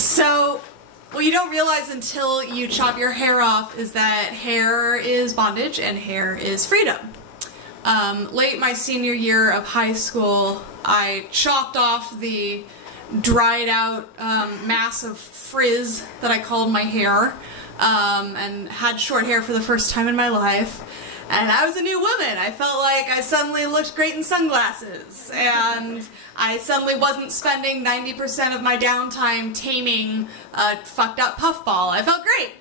So, what you don't realize until you chop your hair off is that hair is bondage and hair is freedom. Late my senior year of high school, I chopped off the dried out mass of frizz that I called my hair, and had short hair for the first time in my life. And I was a new woman. I felt like I suddenly looked great in sunglasses, and I suddenly wasn't spending 90% of my downtime taming a fucked up puffball. I felt great.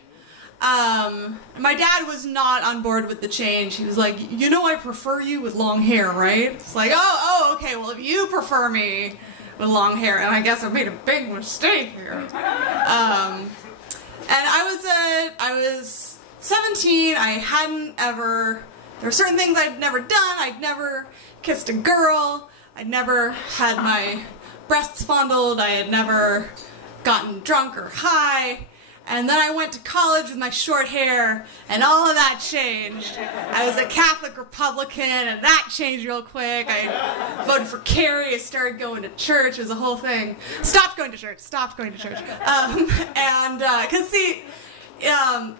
My dad was not on board with the change. He was like, you know I prefer you with long hair, right? It's like, oh, okay, well if you prefer me with long hair, and I guess I made a big mistake here. And I was 17, I hadn't ever, there were certain things I'd never done. I'd never kissed a girl, I'd never had my breasts fondled, I had never gotten drunk or high. And then I went to college with my short hair, and all of that changed. I was a Catholic Republican, and that changed real quick. I voted for Kerry, I started going to church, it was a whole thing. Stopped going to church. Because see,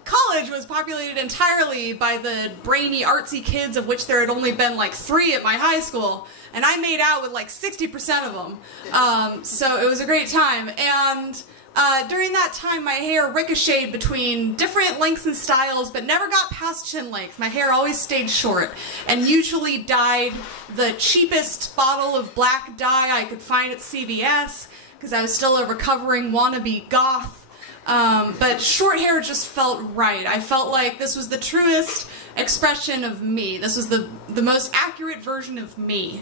college was populated entirely by the brainy, artsy kids, of which there had only been like 3 at my high school, and I made out with like 60% of them. So it was a great time. And during that time, my hair ricocheted between different lengths and styles, but never got past chin length. My hair always stayed short, and usually dyed the cheapest bottle of black dye I could find at CVS, because I was still a recovering wannabe goth. But short hair just felt right. I felt like this was the truest expression of me. This was the most accurate version of me.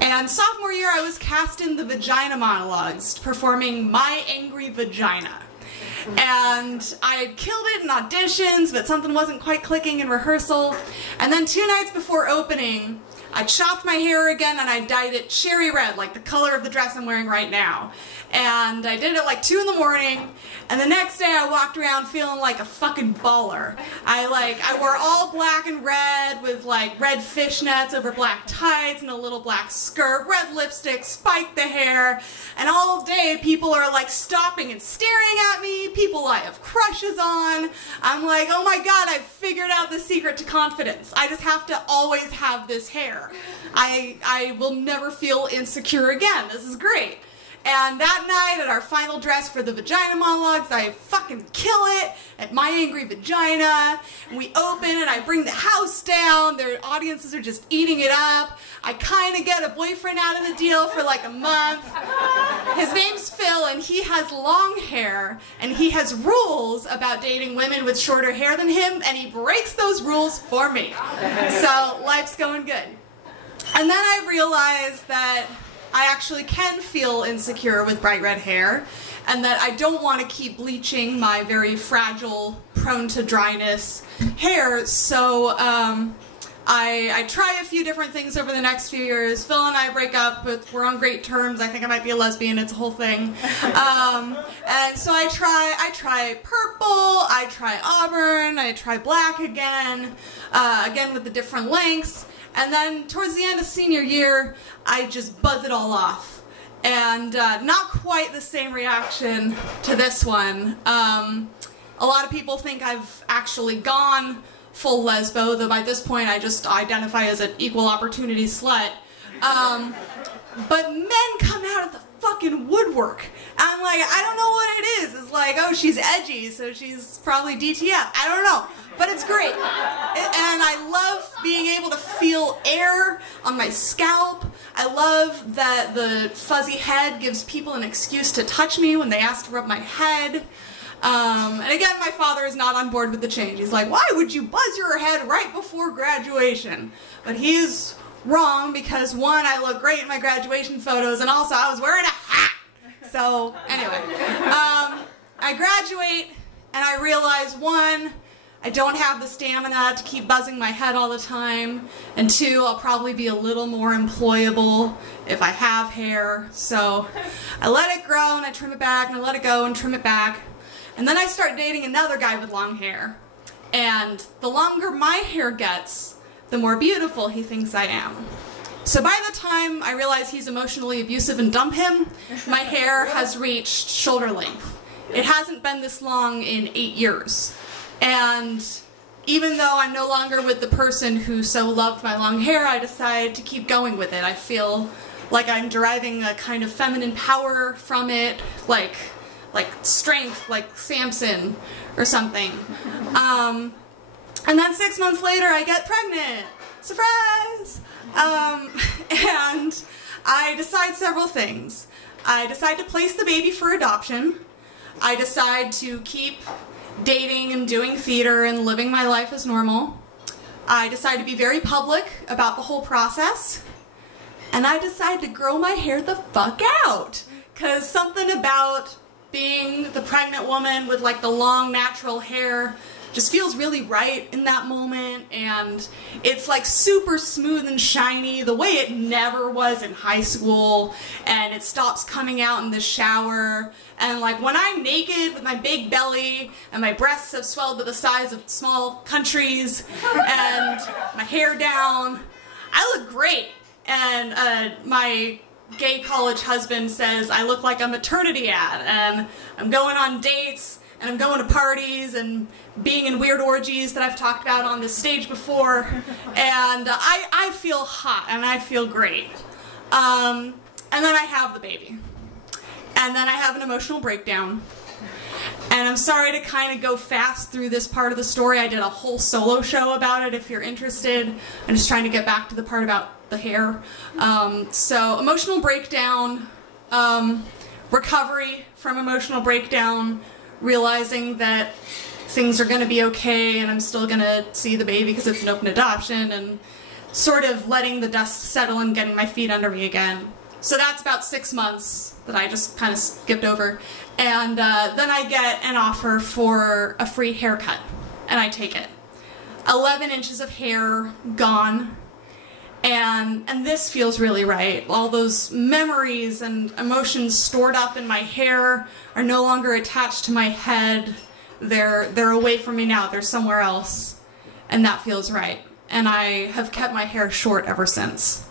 And sophomore year, I was cast in the Vagina Monologues, performing My Angry Vagina. And I had killed it in auditions, but something wasn't quite clicking in rehearsal. And then 2 nights before opening, I chopped my hair again and I dyed it cherry red, like the color of the dress I'm wearing right now. And I did it at like 2 in the morning, and the next day I walked around feeling like a fucking baller. I wore all black and red with like red fishnets over black tights and a little black skirt, red lipstick, spiked the hair, and all day people are like stopping and staring at me, people I have crushes on. I'm like, oh my god, I've figured out the secret to confidence. I just have to always have this hair. I will never feel insecure again. This is great. And that night at our final dress for the Vagina Monologues, I fucking kill it at My Angry Vagina. And we open and I bring the house down. Their audiences are just eating it up. I kind of get a boyfriend out of the deal for like a month. His name's Phil, and he has long hair, and he has rules about dating women with shorter hair than him, and he breaks those rules for me. So life's going good. And then I realized that I actually can feel insecure with bright red hair, and that I don't want to keep bleaching my very fragile, prone to dryness hair, so I try a few different things over the next few years. Phil and I break up, but we're on great terms. I think I might be a lesbian, it's a whole thing. And so I try purple, I try auburn, I try black again with the different lengths. And then towards the end of senior year, I just buzz it all off. And not quite the same reaction to this one. A lot of people think I've actually gone full lesbo, though by this point I just identify as an equal opportunity slut. But men come out of the fucking woodwork. I'm like, I don't know what it is. It's like, oh, she's edgy, so she's probably DTF. I don't know. But it's great. And I love being able to feel air on my scalp. I love that the fuzzy head gives people an excuse to touch me when they ask to rub my head. And again, my father is not on board with the change. He's like, why would you buzz your head right before graduation? But he's wrong, because one, I look great in my graduation photos, and also I was wearing a hat. So anyway, I graduate and I realize, one, I don't have the stamina to keep buzzing my head all the time, and 2, I'll probably be a little more employable if I have hair. So I let it grow and I trim it back, and I let it go and trim it back. And then I start dating another guy with long hair. And the longer my hair gets, the more beautiful he thinks I am. So by the time I realize he's emotionally abusive and dump him, my hair has reached shoulder length. It hasn't been this long in 8 years. And even though I'm no longer with the person who so loved my long hair, I decided to keep going with it. I feel like I'm deriving a kind of feminine power from it, like strength, like Samson or something. And then 6 months later, I get pregnant. Surprise! And I decide several things. I decide to place the baby for adoption. I decide to keep dating and doing theater and living my life as normal. I decide to be very public about the whole process. And I decide to grow my hair the fuck out. 'Cause something about being the pregnant woman with like the long natural hair just feels really right in that moment, and it's like super smooth and shiny the way it never was in high school, and it stops coming out in the shower, and like when I'm naked with my big belly and my breasts have swelled to the size of small countries and my hair down, I look great. And my gay college husband says I look like a maternity ad, and I'm going on dates and I'm going to parties and being in weird orgies that I've talked about on this stage before, and I feel hot and I feel great. And then I have the baby. And then I have an emotional breakdown. And I'm sorry to kind of go fast through this part of the story. I did a whole solo show about it if you're interested. I'm just trying to get back to the part about the hair. So emotional breakdown, recovery from emotional breakdown, realizing that things are going to be okay and I'm still going to see the baby because it's an open adoption, and sort of letting the dust settle and getting my feet under me again. So that's about 6 months that I just kind of skipped over. And then I get an offer for a free haircut, and I take it. 11 inches of hair gone. And this feels really right. All those memories and emotions stored up in my hair are no longer attached to my head. They're away from me now. They're somewhere else. And that feels right. And I have kept my hair short ever since.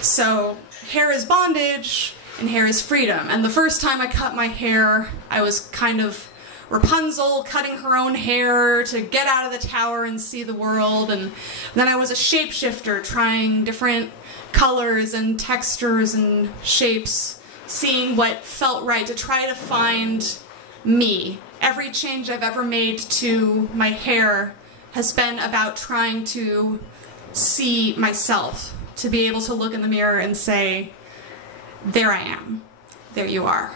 So hair is bondage and hair is freedom. And the first time I cut my hair, I was kind of Rapunzel cutting her own hair to get out of the tower and see the world, and then I was a shapeshifter trying different colors and textures and shapes, seeing what felt right to try to find me. Every change I've ever made to my hair has been about trying to see myself, to be able to look in the mirror and say, there I am, there you are.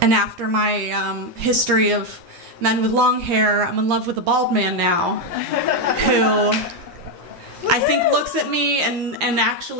And after my history of men with long hair, I'm in love with a bald man now, who I think looks at me and actually